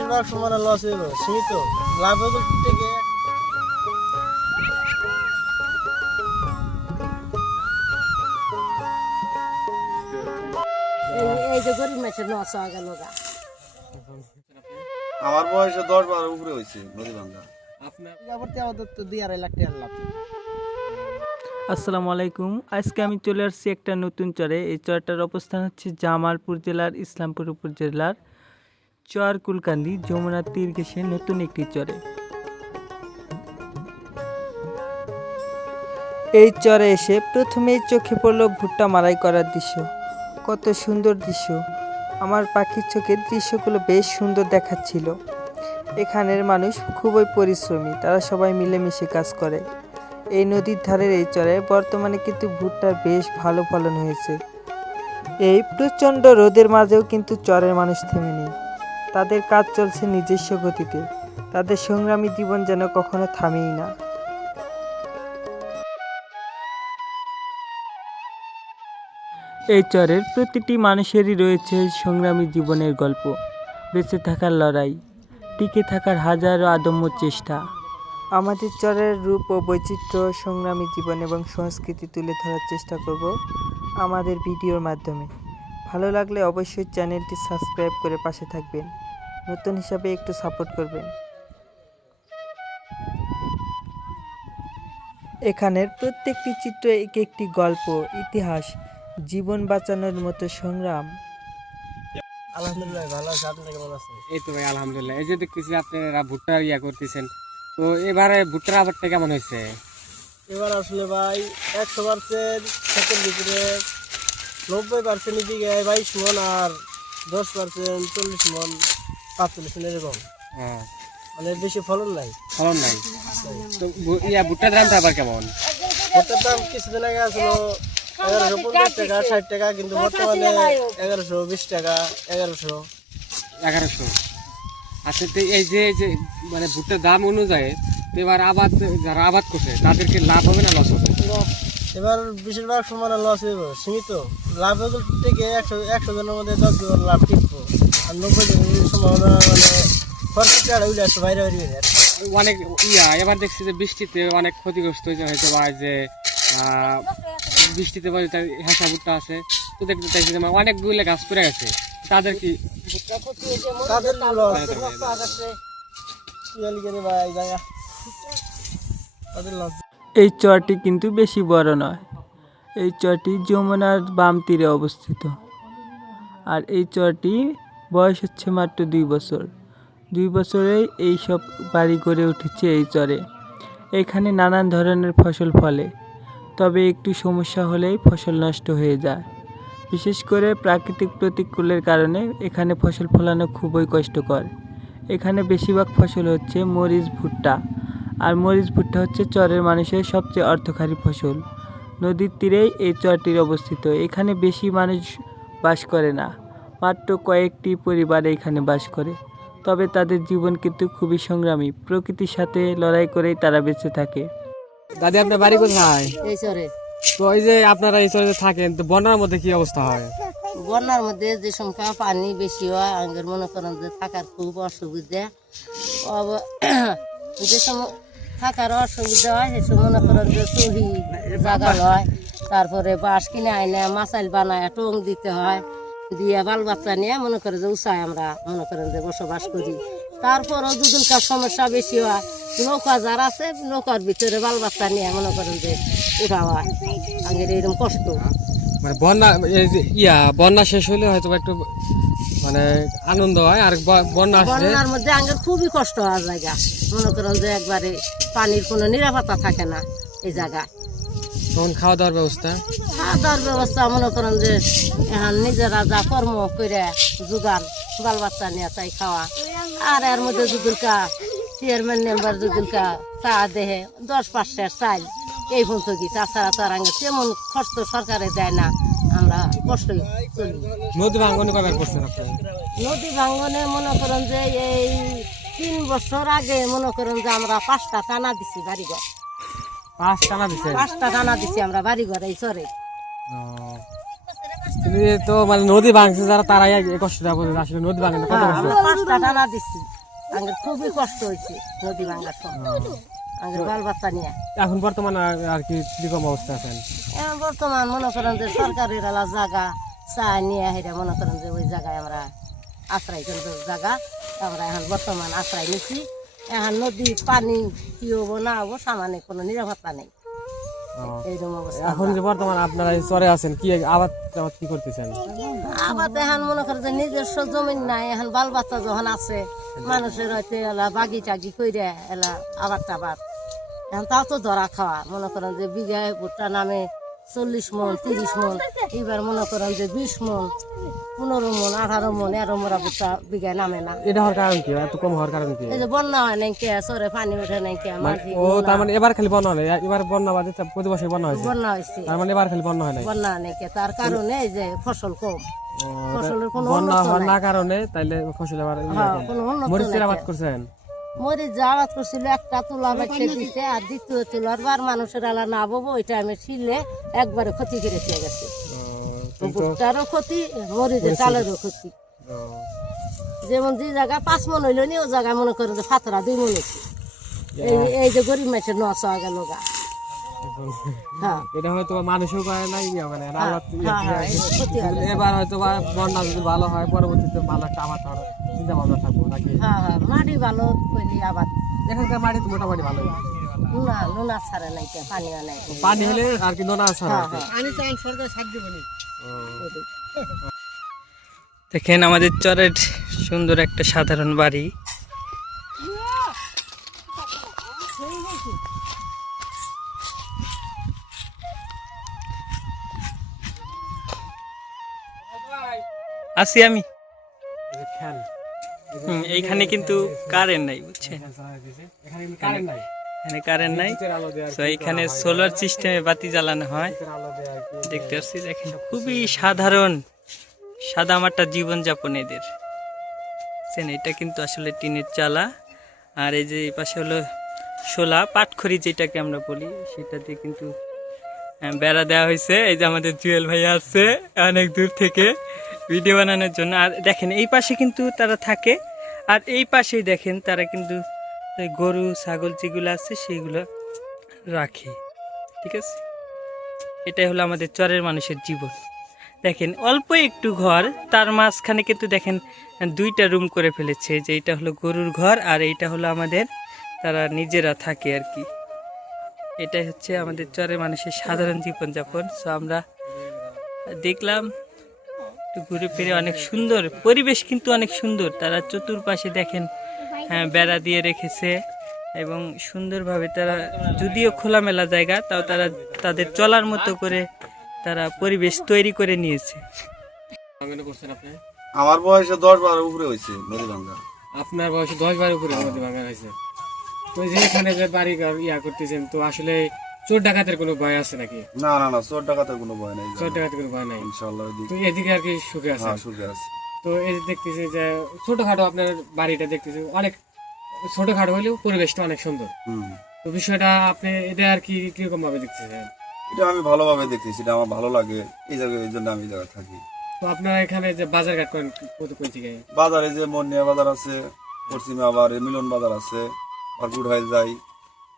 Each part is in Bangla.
বেশিরভাগ সময় লস হইব সীমিত লাভ থেকে এই যে গরিব মাছের লস হয়ে গেল গা। আমার বয়সে 10-12 উপরে হয়েছে নদী ভাঙ্গা। আসসালামু আলাইকুম। আজকে আমি চলে আসছি একটা নতুন চরে। এই চরটার অবস্থান হচ্ছে জামালপুর জেলার ইসলামপুর উপজেলার চর কুলকান্দি যমুনা তীর ঘেঁষে নতুন একটি চরে। এই চরে এসে প্রথমেই চোখে পড়ল ভুট্টা মারাই করার দৃশ্য। কত সুন্দর দৃশ্য! আমার পাখির চোখে দৃশ্যগুলো বেশ সুন্দর দেখাচ্ছিল। এখানের মানুষ খুবই পরিশ্রমী, তারা সবাই মিলেমিশে কাজ করে। এই নদীর ধারের এই চরে বর্তমানে কিন্তু ভুট্টার বেশ ভালো ফলন হয়েছে। এই প্রচণ্ড রোদের মাঝেও কিন্তু চরের মানুষ থেমে নেই, তাদের কাজ চলছে নিজস্ব গতিতে। তাদের সংগ্রামী জীবন যেন কখনো থামেই না। এই চরের প্রতিটি মানুষেরই রয়েছে সংগ্রামী জীবনের গল্প, বেঁচে থাকার লড়াই, টিকে থাকার হাজারো আদম্য চেষ্টা। আমাদের চরের রূপ ও বৈচিত্র্য, সংগ্রামী জীবন এবং সংস্কৃতি তুলে ধরার চেষ্টা করব আমাদের ভিডিওর মাধ্যমে। ভালো লাগলে অবশ্যই চ্যানেলটি সাবস্ক্রাইব করে পাশে থাকবেন, নতুন হিসাবে একটু সাপোর্ট করবেন। এখানের প্রত্যেকটি চিত্র এক একটি গল্প, ইতিহাস, জীবন বাঁচানোর মতো সংগ্রাম। আলহামদুলিল্লাহ ভালো আছে। আপনি কেমন আছেন? এই তো ভাই আলহামদুলিল্লাহ। এই যে দেখতেছি আপনারা ভুট্টার করতেছেন, তো এবারে ভুট্টার আবাদটা কেমন হয়েছে? এবার আসলে ভাই 100% ক্ষেতের ভিতরে 90% দিকে 22 মন আর 10% 40 মন 45 মন এরকম, হ্যাঁ, মানে বেশি ফলন নাই। ফলন নাই। তো ভুট্টার দামটা আবার কেমন? ভুট্টার দাম কিছুদিন আগে আসলো 1150 টাকা 60 টাকা, কিন্তু বর্তমানে 1120 টাকা 1100। আচ্ছা, তো এই যে মানে ভুট্টার দাম অনুযায়ী তো এবার যারা আবাদ করছে তাদেরকে লাভ হবে না লস হবে? এবার বেশিরভাগ সময় লস হইব সীমিত লাভ থেকে 100 জনের মধ্যে 10 জন লাভ টিকবো, আর 90 জনের সম্ভাবনা মানে খরচটা উঠে আসছে বাইরে বাইরে অনেক এবার দেখছি যে বৃষ্টিতে অনেক ক্ষতিগ্রস্ত হয়েছে, বা যে বৃষ্টিতে হেঁসা ভুট্টা আছে, তো দেখতে চাইছি যে অনেকগুলো গাছ পড়ে গেছে, তাদের কি তাদের লস। এই চরটি কিন্তু বেশি বড় নয়। এই চরটি যমুনার বাম তীরে অবস্থিত। আর এই চরটি বয়স হচ্ছে মাত্র 2 বছর। 2 বছরেই এই সব বাড়ি গড়ে উঠেছে এই চরে। এখানে নানান ধরনের ফসল ফলে, তবে একটু সমস্যা হলেই ফসল নষ্ট হয়ে যায়। বিশেষ করে প্রাকৃতিক প্রতিকূলের কারণে এখানে ফসল ফলানো খুবই কষ্টকর। এখানে বেশিরভাগ ফসল হচ্ছে মরিচ, ভুট্টা। আর মরিচ, ভুট্টা হচ্ছে চরের মানুষের সবচেয়ে অর্থকারী ফসল। নদীর তীরেই এই চরটির অবস্থিত। এখানে বেশি মানুষ বাস করে না, মাত্র কয়েকটি পরিবার এখানে বাস করে। তবে তাদের জীবন কিন্তু খুবই সংগ্রামী, প্রকৃতির সাথে লড়াই করেই তারা বেঁচে থাকে। দাদি, আপনার বাড়ি কোথায়? এই চরে তো এই যে আপনারা এই চরে থাকেন, তো বন্যার মধ্যে কি অবস্থা হয়? বন্যার মধ্যে যে সংখ্যা পানি বেশি হয়, আগের মনে করেন যে থাকার খুব অসুবিধা। যে সময় থাকার অসুবিধা হয় সে সময় মনে করেন যে সহি জাগা হয়, তারপরে বাঁশ কিনে আইনে মাছাইল বানায় টং দিতে হয়, দিয়ে বাল বাচ্চা নিয়ে মনে করে যে উৎসাহে আমরা মনে করেন যে বসবাস করি। তারপরও দুদিনকার সমস্যা বেশি হয়, নৌকা যারা আছে নৌকার ভিতরে বাল বাচ্চা নিয়ে মনে করেন যে উঠা হয়, আগের এরকম কষ্ট। মানে বন্যা শেষ হলে হয়তো একটু মানে আনন্দ হয়, আর বন্যার মধ্যে আগের খুবই কষ্ট হওয়ার জায়গা, মনে করেন যে একবারে পানির কোনো নিরাপত্তা থাকে না এই জায়গায়। তখন খাওয়া দাওয়ার ব্যবস্থা মনে করেন যে এখন নিজেরা যা কর্ম করে জোগান বাল বাচ্চা নিয়ে তাই খাওয়া। আর এর মধ্যে দুদুলকা চেয়ারম্যান মেম্বার দুদুলকা চা দেহে 10-5 সের চাল এই পর্যন্ত কি, তাছাড়া তো আর আগে তেমন খরচ সরকারে দেয় না, আমরা কষ্টই চলি। নদী ভাঙ্গনে কবে করছেন আপনি? নদী ভাঙ্গনে মনে করেন যে এই 3 বছর আগে মনে করেন যে আমরা 5টা টানা দিছি বাড়িঘর। 5 টানা দিচ্ছেন? 5টা টানা দিছি আমরা বাড়িঘর এই চরে। তো মানে নদী ভাঙছে যারা তারাই এই কষ্টটা বোঝে যে আসলে নদী ভাঙে না কত হ্যাঁ, কষ্ট। আমরা 5টা টানা দিচ্ছি, আমাদের খুবই কষ্ট হয়েছে নদী ভাঙার সময়, আমাদের বাল বাচ্চা নিয়ে। এখন বর্তমানে আর কি কিরকম অবস্থা আছেন? এখন বর্তমান মনে করেন যে সরকারের এলা জায়গা চা নিয়ে হেঁটে মনে করেন যে ওই জায়গায় আমরা আশ্রয় কেন্দ্র জায়গা আমরা এখন বর্তমান আশ্রয় নিচ্ছি। এখন নদী পানি কি হবো না হবো সামান্য কোনো নিরাপত্তা নেই, এইরকম অবস্থা। এখন যে বর্তমান আপনারা এই চরে আছেন, কি আবাদ টাবাদ কি করতেছেন? আবার এখন মনে করেন যে নিজস্ব জমি নাই, এখন বাল বাচ্চা যখন আছে মানুষের হয়তো এলা বাগি টাগি কইরে এলা আবার টাবার এখন তাও তো ধরা খাওয়া। মনে করেন যে বিঘায় ভুট্টা নামে 40 মন 30 মন, এবার মনে করেন যে 20 মন 15 মন 18 মন এরম মোরা ভুট্টা বিঘায় নামে না। এটা হওয়ার কারণ কি, এত কম হওয়ার কারণ কি? এই যে বন্যা হয় নাই কে, সরে পানি ওঠে নাই কে, মাটি ও তার মানে এবার খালি বন্যা হয়, এবার বন্যা বাদে প্রতি বছর বন্যা হয়েছে, বন্যা হয়েছে, তার মানে এবার খালি বন্যা হয় নাই। বন্যা হয় নাই কে, তার কারণে এই যে ফসল কম, ফসলের কোনো বন্যা উন্নত হওয়ার নাই। না কারণে তাইলে ফসল আবার হ্যাঁ, কোনো উন্নত মরিচের নাই আবাদ কে। করছেন? মরিচ যা আবাদ করছিল একটা তুলা বেঁচে দিছে, আর দ্বিতীয় তুলার বার মানুষের আলা না ববো ওইটা আমি ছিলে একবারে ক্ষতি করে দিয়ে গেছে। ভুট্টারও ক্ষতি, মরিচের চালেরও ক্ষতি। যেমন যে জায়গায় 5 মন হইলো নি, ও জায়গায় মনে করেন যে 2 মন হয়েছে। এই যে গরিব মানুষের 900 গেল গা। হ্যাঁ এটা হয়তো মানুষও করে নাই, মানে আবাদ হ্যাঁ, এই ক্ষতি হয়। এবার হয়তো বা বন্যা যদি ভালো হয় পরবর্তীতে ভালো একটা আবাদ হওয়ার চিন্তা ভাবনা থাকবো নাকি? হ্যাঁ হ্যাঁ, মাটি ভালো কইলি আবার এখানকার মাটি তো মোটামুটি ভালো, নুনা ছাড়া নাই কে, পানিও নাই। পানি হলে আর কি নোনা ছাড়া হ্যাঁ আর কি। হ্যাঁ, দেখেন আমাদের চরের সুন্দর একটা সাধারণ বাড়ি। আছি আমি। ফ্যান এইখানে কিন্তু কারেন্ট নাই, বুঝছেন? এখানে কিন্তু কারেন্ট নাই, এখানে কারেন্ট নাই, শীতের আলো দেয় আর তো এইখানে সোলার সিস্টেমে বাতি জ্বালানো হয়। শীতের আলো দেয় আর কি। দেখতে পাচ্ছি, দেখেন খুবই সাধারণ সাদামাটা জীবনযাপন এদের। বুঝছেন, এটা কিন্তু আসলে টিনের চালা, আর এই যে এই পাশে হলো শোলা পাটখড়ি যেটাকে আমরা বলি, সেটা দিয়ে কিন্তু বেড়া দেওয়া হয়েছে। এই যে আমাদের জুয়েল ভাই আসছে অনেক দূর থেকে ভিডিও বানানোর জন্য। আর দেখেন এই পাশে কিন্তু তারা থাকে, আর এই পাশেই দেখেন তারা কিন্তু এই গরু ছাগল যেগুলো আছে সেইগুলো রাখে। ঠিক আছে, এটাই হলো আমাদের চরের মানুষের জীবন। দেখেন অল্প একটু ঘর, তার মাঝখানে কিন্তু দেখেন 2টা রুম করে ফেলেছে, যে এইটা হলো গরুর ঘর আর এইটা হলো আমাদের, তারা নিজেরা থাকে আর কি। এটাই হচ্ছে আমাদের চরের মানুষের সাধারণ জীবনযাপন। সো আমরা দেখলাম, একটু ঘুরে ফিরে, অনেক সুন্দর পরিবেশ, কিন্তু অনেক সুন্দর। তারা চতুর্পাশে দেখেন বেড়া দিয়ে রেখেছে এবং সুন্দরভাবে তারা, যদিও খোলামেলা জায়গা, তাও তারা তাদের চলার মতো করে তারা পরিবেশ তৈরি করে নিয়েছে। ভাঙানো করছেন আপনি? আমার বয়সে 10-12 উপরে হয়েছে নদী ভাঙ্গা। আপনার বয়সে 10-12 উপরে নদী ভাঙা হয়েছে। তো এই যে এখানে যে বাড়ি ঘর করতেছেন, তো আসলে চোর ডাকাতের কোনো ভয় আছে নাকি? না না না, চোর ডাকাতের কোনো ভয় নাই, চোর ডাকাতের কোনো ভয় নাই, ইনশাআল্লাহ। তো এদিকে আর কি সুখে আছে। হ্যাঁ, সুখে আছে। তো এই যে দেখতেছি যে ছোটখাটো আপনার বাড়িটা দেখতেছি, অনেক ছোটখাটো হলেও পরিবেশটা অনেক সুন্দর। হুম, তো বিষয়টা আপনি এটা আর কি কিরকম ভাবে দেখতেছেন? এটা আমি ভালোভাবে দেখতেছি, এটা আমার ভালো লাগে এই জায়গায়, এই জন্য আমি এই জায়গায় থাকি। তো আপনারা এখানে যে বাজার ঘাট করেন কোন থেকে? বাজারে যে মনিয়া বাজার আছে, পশ্চিমে আবার মিলন বাজার আছে, আর গুড়াই যাই,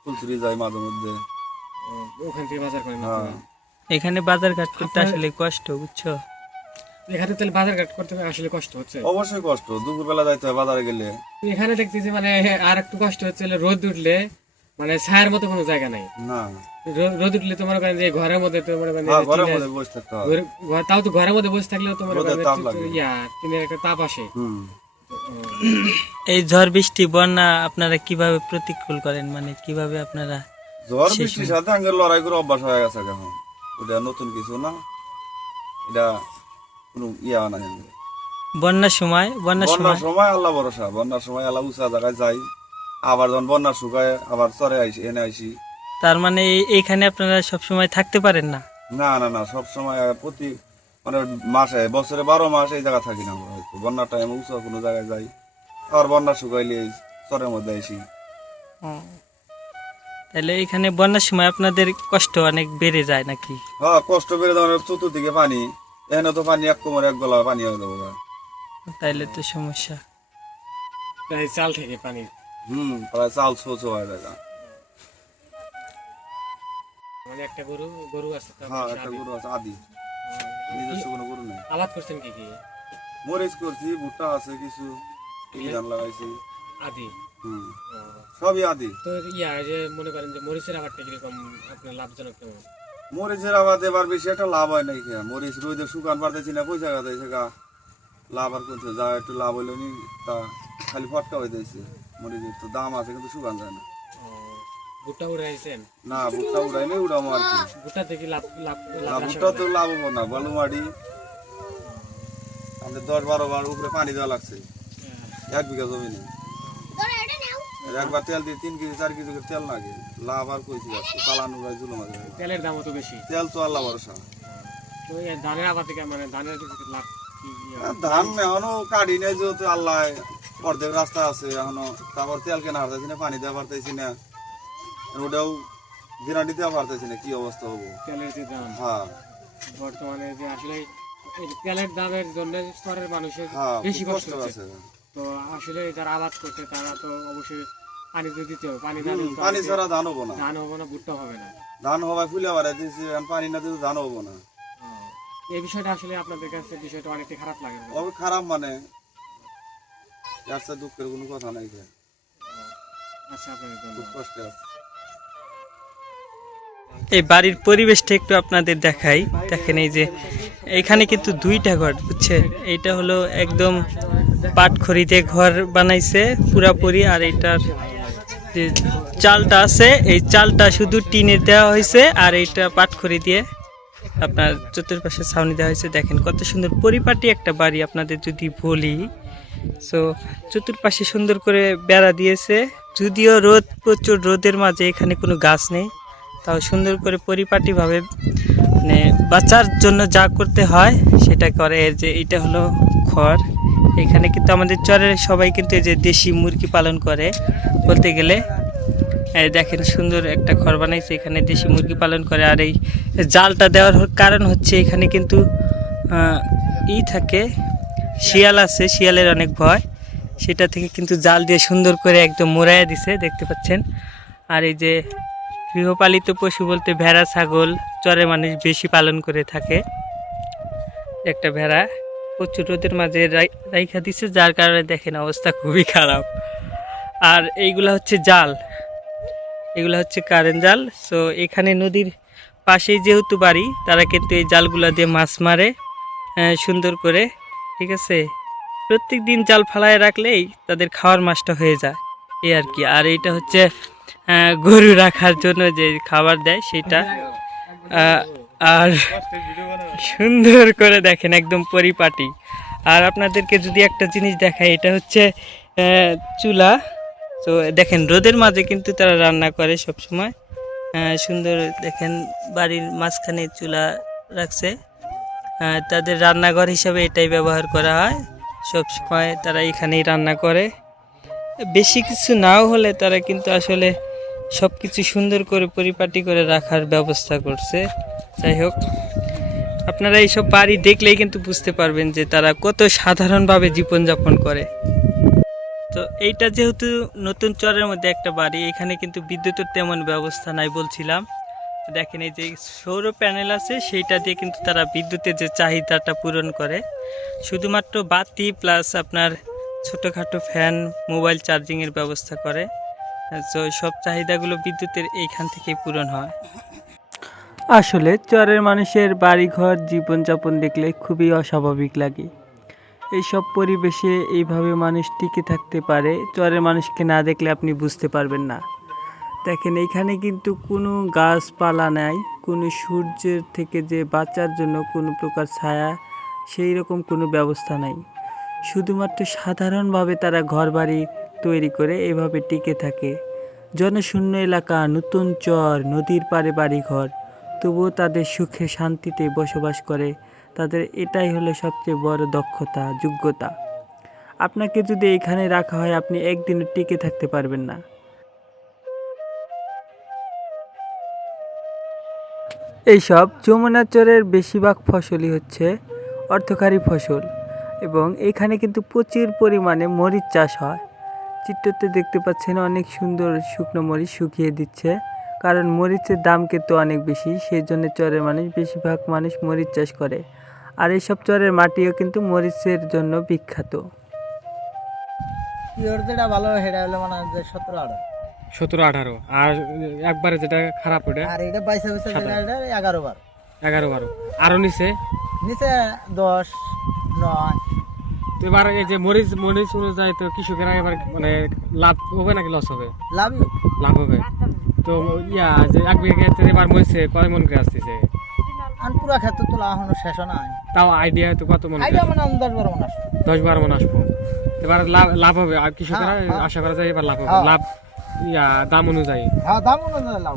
ফুলছুরি যাই মাঝে মধ্যে। ওখান থেকে বাজার করেন হ্যাঁ, আপনারা? এখানে বাজার ঘাট করতে আসলে কষ্ট, বুঝছো? এখানে তাহলে বাজার ঘাট করতে আসলে কষ্ট হচ্ছে? অবশ্যই কষ্ট, দুপুরবেলা যাইতে হয় বাজারে গেলে। তো এখানে দেখতেছি মানে আর একটু কষ্ট হচ্ছে, রোদ উঠলে মানে ছায়ার মতো কোনো জায়গা নাই। না, রোদ উঠলে তো মনে করেন যে ঘরের মধ্যে তো মনে করেন হ্যাঁ, ঘরের মধ্যে বসে থাকতে হয়। তাও তো ঘরের মধ্যে বসে থাকলেও তো মনে রোদের করেন তাপ লাগে। টিনের একটা তাপ আসে। হুম, এই ঝড় বৃষ্টি বন্যা আপনারা কিভাবে প্রতিকূল করেন, মানে কিভাবে আপনারা? ঝড় বৃষ্টির সাথে আঙ্গের লড়াই করে অভ্যাস হয়ে গেছে এখন, ওটা নতুন কিছু না, এটা কোনো ইয়া নাই। বন্যার সময় বন্যার সময় আল্লাহ ভরসা, বন্যার সময় আল্লাহ উঁচা জায়গায় যাই, আবার যখন বন্যা শুকায় আবার চরে আইসি, এনে আইসি। তার মানে এইখানে আপনারা সব সময় থাকতে পারেন না? না না না, সবসময় প্রতি মানে মাসে, বছরে 12 মাস এই জায়গা থাকি না আমরা। হয়তো বন্যার টাইমে উঁচা কোনো জায়গায় যাই, আবার বন্যা শুকাইলে এই চরের মধ্যে আইসি। তাহলে এখানে বন্যার সময় আপনাদের কষ্ট অনেক বেড়ে যায় নাকি? হ্যাঁ, কষ্ট বেড়ে যাওয়ার, চতুর্দিকে পানি, এখানে তো পানি এক কোমর এক গলা পানি হয়ে যাবো গা। তাইলে তো সমস্যা। প্রায় চাল থেকে পানি প্রায় চাল ছো হয়ে যায় গা। মানে একটা গরু গরু আছে তো হ্যাঁ আপনার একটা আদি। গরু আছে আদি, নিজস্ব কোনো গরু নেই। আবাদ করছেন কি কি মরিচ করছি, ভুট্টা আছে কিছু, তিল ধান লাগাইছি। আদি? হুম, ও, সবই আদি। তো যে মনে করেন যে মরিচের আবাদটা কিরকম আপনার লাভজনক কেমন? মরিচের আবাদ এবার বেশি একটা লাভ হয় নাই খেয়া, মরিচ রোদে শুকান পারতেছি না, পয়সা কাটাইছে গা, লাভ আর করতে যা একটু লাভ হইলো নি, তা খালি ফটকা হয়ে যাইছে। মরিচের তো দাম আছে কিন্তু শুকান যায় না। ও, ভুট্টা উড়াইছেন? না ভুট্টা উড়াইলে উড়ামো আর কি। ভুট্টা থেকে লাভ লাভ না লাভ ভুট্টা তো লাভ হবো না, বালু মাটি আমাদের 10-12 বার উপরে পানি দেওয়া লাগছে 1 বিঘা জমি নেই। একবার তেল দিয়ে 3 কেজি 4 কেজি করে তেল লাগে, লাভ আর কইছি আসছে, চালানো ভাই জুলুম আছে। তেলের দামও তো বেশি। তেল তো আল্লাহ ভরসা। তো এই ধানের আবাদ থেকে মানে ধানের কিছু লাভ কি ধান এখনো কাটি নাই, যেহেতু আল্লাহ অর্ধেক রাস্তা আছে এখনো, তারপর তেল কেনা পারতেছি না, পানি দেওয়া পারতেছি না, ওটাও গিরান্টি দেওয়া পারতেছি না, কি অবস্থা হবো। তেলের যে দাম হ্যাঁ বর্তমানে যে আসলে এই তেলের দামের জন্য স্তরের মানুষের হ্যাঁ বেশি খুব কষ্ট হচ্ছে। আছে। তো আসলে যারা আবাদ করছে তারা তো অবশ্যই পানি তো দিতে হবে, পানি না দিলে তো পানি আর ছাড়া ধান হবো না, ধান হবে না, ভুট্টা হবে না। ধান হবাই ফুলে বাড়াই দিয়েছি, পানি না দিলে ধান হবো না। ও, এই বিষয়টা আসলে আপনাদের কাছে বিষয়টা অনেকটা খারাপ লাগে। তবে খারাপ মানে এর চেয়ে দুঃখের কোনো কথা নাই, আচ্ছা, আপনাদের খুব ধন্যবাদ। কষ্টে আছে। এই বাড়ির পরিবেশটা একটু আপনাদের দেখাই। দেখেন এই যে এখানে কিন্তু 2টা ঘর, বুঝছেন? এইটা হলো একদম পাটখড়িতে ঘর বানাইছে পুরাপুরি, আর এইটার যে চালটা আছে এই চালটা শুধু টিনের দেওয়া হয়েছে, আর এইটা পাটখড়ি দিয়ে আপনার চতুর্পাশে ছাউনি দেওয়া হয়েছে। দেখেন কত সুন্দর পরিপাটি একটা বাড়ি আপনাদের যদি বলি। সো চতুর্পাশে সুন্দর করে বেড়া দিয়েছে, যদিও রোদ প্রচুর, রোদের মাঝে এখানে কোনো গাছ নেই, তাও সুন্দর করে পরিপাটিভাবে মানে বাচ্চার জন্য যা করতে হয় সেটা করে। এর যে এটা হলো খড়, এখানে কিন্তু আমাদের চরের সবাই কিন্তু এই যে দেশি মুরগি পালন করে বলতে গেলে। এই দেখেন সুন্দর একটা ঘর বানাইছে, এখানে দেশি মুরগি পালন করে। আর এই জালটা দেওয়ার কারণ হচ্ছে এখানে কিন্তু থাকে, শিয়াল আছে, শিয়ালের অনেক ভয়, সেটা থেকে কিন্তু জাল দিয়ে সুন্দর করে একদম মোড়াইয়া দিছে, দেখতে পাচ্ছেন। আর এই যে গৃহপালিত পশু বলতে ভেড়া ছাগল চরে মানুষ বেশি পালন করে থাকে। একটা ভেড়া প্রচুর রোদের মাঝে রাইখা দিছে, যার কারণে দেখেন অবস্থা খুবই খারাপ। আর এইগুলা হচ্ছে জাল, এগুলা হচ্ছে কারেন্ট জাল। সো এখানে নদীর পাশেই যেহেতু বাড়ি, তারা কিন্তু এই জালগুলা দিয়ে মাছ মারে সুন্দর করে, ঠিক আছে? প্রত্যেক দিন জাল ফালায় রাখলেই তাদের খাওয়ার মাছটা হয়ে যায়, এই আর কি। আর এইটা হচ্ছে গরু রাখার জন্য যে খাবার দেয় সেটা। আর সুন্দর করে দেখেন একদম পরিপাটি। আর আপনাদেরকে যদি একটা জিনিস দেখায়, এটা হচ্ছে চুলা। তো দেখেন রোদের মাঝে কিন্তু তারা রান্না করে সব সময়। সুন্দর দেখেন বাড়ির মাঝখানে চুলা রাখছে, তাদের রান্নাঘর হিসাবে এটাই ব্যবহার করা হয় সব সময়, তারা এখানেই রান্না করে। বেশি কিছু নাও হলে তারা কিন্তু আসলে সব কিছু সুন্দর করে পরিপাটি করে রাখার ব্যবস্থা করছে। যাই হোক, আপনারা এইসব বাড়ি দেখলেই কিন্তু বুঝতে পারবেন যে তারা কত সাধারণভাবে জীবনযাপন করে। তো এইটা যেহেতু নতুন চরের মধ্যে একটা বাড়ি, এখানে কিন্তু বিদ্যুতের তেমন ব্যবস্থা নাই বলছিলাম। দেখেন এই যে সৌর প্যানেল আছে, সেইটা দিয়ে কিন্তু তারা বিদ্যুতের যে চাহিদাটা পূরণ করে। শুধুমাত্র বাতি প্লাস আপনার ছোটোখাটো ফ্যান, মোবাইল চার্জিংয়ের ব্যবস্থা করে। তো সব চাহিদাগুলো বিদ্যুতের এইখান থেকেই পূরণ হয়। আসলে চরের মানুষের বাড়িঘর জীবনযাপন দেখলে খুবই অস্বাভাবিক লাগে। এইসব পরিবেশে এইভাবে মানুষ টিকে থাকতে পারে, চরের মানুষকে না দেখলে আপনি বুঝতে পারবেন না। দেখেন এইখানে কিন্তু কোনো গাছপালা নাই, কোনো সূর্যের থেকে যে বাঁচার জন্য কোনো প্রকার ছায়া সেই রকম কোনো ব্যবস্থা নাই। শুধুমাত্র সাধারণভাবে তারা ঘরবাড়ি তৈরি করে এভাবে টিকে থাকে। জনশূন্য এলাকা, নতুন চর, নদীর পাড়ে বাড়িঘর, তবুও তাদের সুখে শান্তিতে বসবাস করে। তাদের এটাই হলো সবচেয়ে বড় দক্ষতা, যোগ্যতা। আপনাকে যদি এখানে রাখা হয়, আপনি একদিনও টিকে থাকতে পারবেন না। এইসব যমুনা চরের বেশিরভাগ ফসলই হচ্ছে অর্থকারী ফসল এবং এখানে কিন্তু প্রচুর পরিমাণে মরিচ চাষ হয়। চিত্রতে দেখতে পাচ্ছেন অনেক সুন্দর শুকনো মরিচ শুকিয়ে দিচ্ছে, কারণ মরিচের দাম কিন্তু অনেক বেশি, সেই জন্য চরের মানুষ বেশিরভাগ মানুষ মরিচ চাষ করে। আর এইসব চরের মাটিও কিন্তু মরিচের জন্য বিখ্যাত। পিওর যেটা ভালো সেটা হলো মানে যে 17-18, 17-18, আর একবারে যেটা খারাপ ওটা আর এটা 22 যেটা এটা 11-12, 11-12, আরো নিচে। নিচে 10-9। তো এবার এই যে মরিচ মরিচ অনুযায়ী তো কৃষকেরা এবার মানে লাভ হবে নাকি লস হবে? লাভই লাভ হবে। তো ইয়া যে 1 বিঘা ক্ষেত্রে এবার মরিচে কয় মন করে আসতেছে? আর পুরা ক্ষেত্রে তোলা এখনো শেষ নাই। তাও আইডিয়া তো কত মন? আইডিয়া মানে 10-12 মন আসবে। 10-12 মন আসবো। এবার লাভ হবে, আর কৃষকেরা আশা করা যায় এবার লাভ হবে। লাভ ইয়া দাম অনুযায়ী। হ্যাঁ, দাম অনুযায়ী লাভ।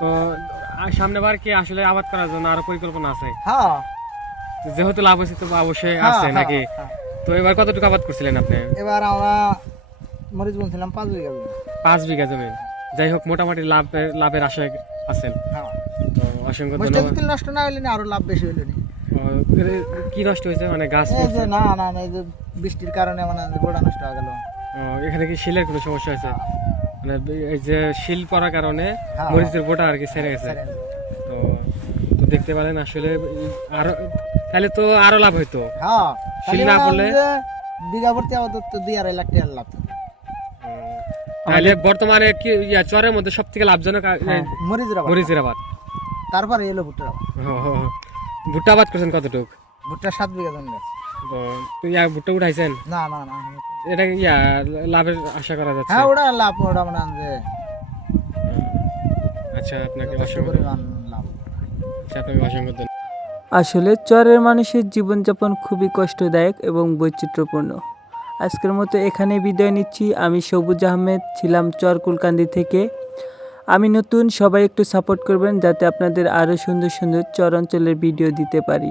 তো সামনে বার কি আসলে আবাদ করার জন্য আরো পরিকল্পনা আছে? হ্যাঁ, যেহেতু লাভ হয়েছে তো অবশ্যই আছে নাকি? তো এবার কতটুকু আবাদ করছিলেন আপনি? এবার আমরা মরিচ বলছিলাম 5 বিঘা জমি। 5 বিঘা জমি। যাই হোক, মোটামুটি লাভের আশায় আছেন। হ্যাঁ, তো অসংখ্য মরিচটা ধন্যবাদ। যদি নষ্ট না হইলে না আরো লাভ বেশি হইলো নি। কি নষ্ট হয়েছে মানে গাছ? এই যে না এই যে বৃষ্টির কারণে মানে গোড়া নষ্ট হয়ে গেল। এখানে কি শিলের কোনো সমস্যা হয়েছে? মানে এই যে শিল পড়ার কারণে হ্যাঁ। মরিচের গোটা আর কি ছেড়ে গেছে। তো তো দেখতে পারেন আসলে আরো, তাহলে তো আরো লাভ হইতো। হ্যাঁ, শিল না পড়লে বিঘা প্রতি আপাতত 2-2.5 লাখ টাকা লাভ। তাহলে বর্তমানে কি চরের মধ্যে সব থেকে লাভজনক মরিচের আবাদ? তারপরে এলো ভুট্টার আবাদ। ভুট্টা আবাদ করছেন কতটুক? ভুট্টা 7 বিঘা জমি আছে। তো ভুট্টা উঠাইছেন? না এটা লাভের আশা করা যাচ্ছে? হ্যাঁ, ওটা লাভ, ওটা মানে যে আচ্ছা, আপনাকে অসংখ্য পরিমাণ লাভ। আপনাকে অসংখ্য ধন্যবাদ। আসলে চরের মানুষের জীবনযাপন খুবই কষ্টদায়ক এবং বৈচিত্র্যপূর্ণ। আজকের মতো এখানে বিদায় নিচ্ছি। আমি সবুজ আহমেদ ছিলাম চর কুলকান্দি থেকে। আমি নতুন, সবাই একটু সাপোর্ট করবেন যাতে আপনাদের আরও সুন্দর সুন্দর চর অঞ্চলের ভিডিও দিতে পারি।